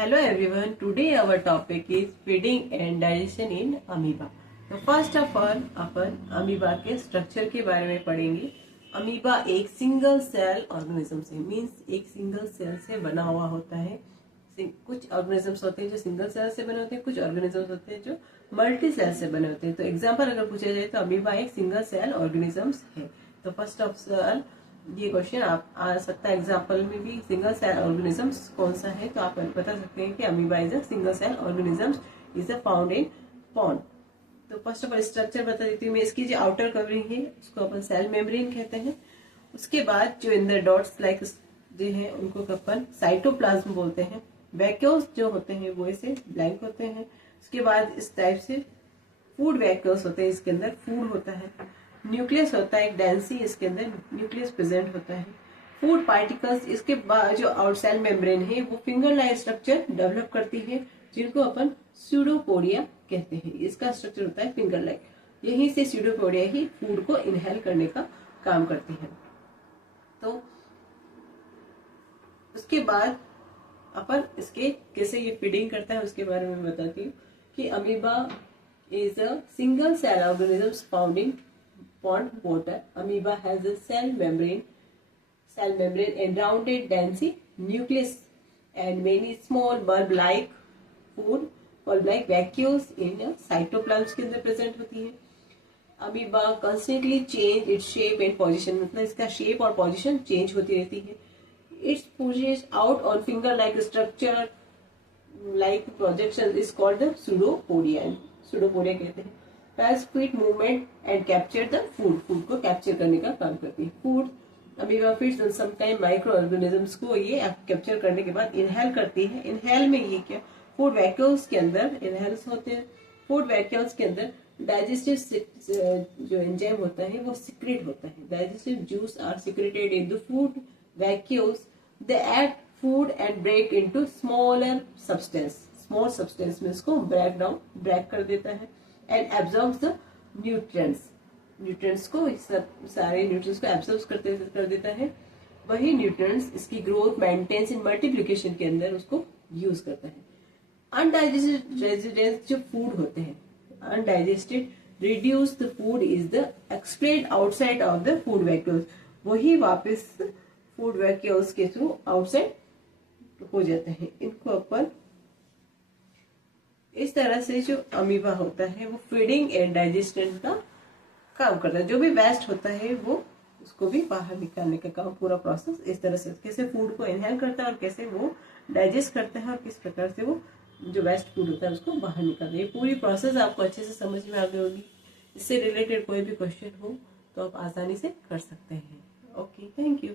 Hello everyone, today our topic is feeding and digestion in amoeba. तो first of all upon amoeba के structure के बारे में पढ़ेंगे। अमीबा एक सिंगल सेल ऑर्गेनिज्म से मींस एक सिंगल सेल से बना हुआ होता है। कुछ ऑर्गेनिजम्स होते हैं जो सिंगल सेल से बने होते हैं, कुछ ऑर्गेनिजम्स होते हैं जो मल्टी सेल से बने होते हैं। तो एग्जाम्पल अगर पूछा जाए तो अमीबा एक सिंगल सेल ऑर्गेनिजम्स है। तो फर्स्ट ऑफ ऑल ये क्वेश्चन आप आ सकता है एग्जाम्पल में भी, सिंगल सेल ऑर्गेनिजम्स कौन सा है, तो आप बता सकते हैं कि amoeba is a single cell organisms is a found in pond. तो फर्स्ट ऑफ ऑल स्ट्रक्चर बता देती हूँ मैं। इसकी जो आउटर कवरिंग है उसको अपन सेल मेम्ब्रेन कहते हैं। उसके बाद जो इंदर डॉट्स लाइक जो है उनको अपन साइटोप्लाज्म बोलते हैं। वैक्यूल्स जो होते हैं वो ऐसे ब्लैंक होते हैं। उसके बाद इस टाइप से फूड वैक्यूल्स होते हैं, इसके अंदर फूड होता है। न्यूक्लियस होता है एक डेंसी, इसके अंदर न्यूक्लियस प्रेजेंट होता है। फूड पार्टिकल्स, इसके बाद जो आउट सेल मेम्ब्रेन है वो फिंगर लाइक स्ट्रक्चर डेवलप करती है जिनको अपन स्यूडोपोडिया कहते हैं। इसका स्ट्रक्चर होता है फिंगर लाइक। यहीं से स्यूडोपोडिया ही फूड को इनहेल करने का काम करती है। तो उसके बाद अपन इसके कैसे ये फीडिंग करता है उसके बारे में बताती हूँ कि amoeba is a single cell organism found in pond water. Amoeba has a cell membrane and rounded dense nucleus and many small bulb-like vacuoles in cytoplasm के अंदर प्रेजेंट होती है। Amoeba constantly change its shape and position, मतलब इसका shape और position change होती रहती है। Its pushes out on finger-like structure like projection is called the pseudopodia. Pseudopodia कहते हैं। Pace feed movement and capture the food को कैप्चर करने का काम करती है। Food amoeba feeds on some time micro organisms को ये कैप्चर करने के बाद इनहेल करती है। इनहेल में ये क्या, फूड वैक्यूल्स के अंदर इनहेल्स होते हैं। फूड वैक्यूल्स के अंदर डाइजेस्टिव जो एंजाइम होता है वो सिक्रेट होता है। Digestive juice are secreted in the food vacuoles. They add food and break into smaller substance. Small substance में इसको ब्रेक कर देता है एंड एब्जॉर्ब्स द न्यूट्रिएंट्स को, सारे न्यूट्रिएंट्स को एब्जॉर्ब कर देता है। वही न्यूट्रिएंट्स इसकी ग्रोथ, मेंटेनेंस एंड मल्टीप्लिकेशन के अंदर उसको यूज करता है। अनडाइजेस्टेड रेजिडेंस जो फूड होते हैं, undigested reduced food is the expelled outside of the food vacuoles. वही वापस फूड वैक्यूल्स के थ्रू आउटसाइड हो जाते हैं। इनको अपन इस तरह से जो अमीबा होता है वो फीडिंग एंड डाइजेशन का काम करता है। जो भी वेस्ट होता है वो उसको भी बाहर निकालने का काम, पूरा प्रोसेस इस तरह से कैसे फूड को इनहेल करता है और कैसे वो डाइजेस्ट करता है और किस प्रकार से वो जो वेस्ट फूड होता है उसको बाहर निकालता है। ये पूरी प्रोसेस आपको अच्छे से समझ में आ गई होगी। इससे रिलेटेड कोई भी क्वेश्चन हो तो आप आसानी से कर सकते हैं। Okay, thank you.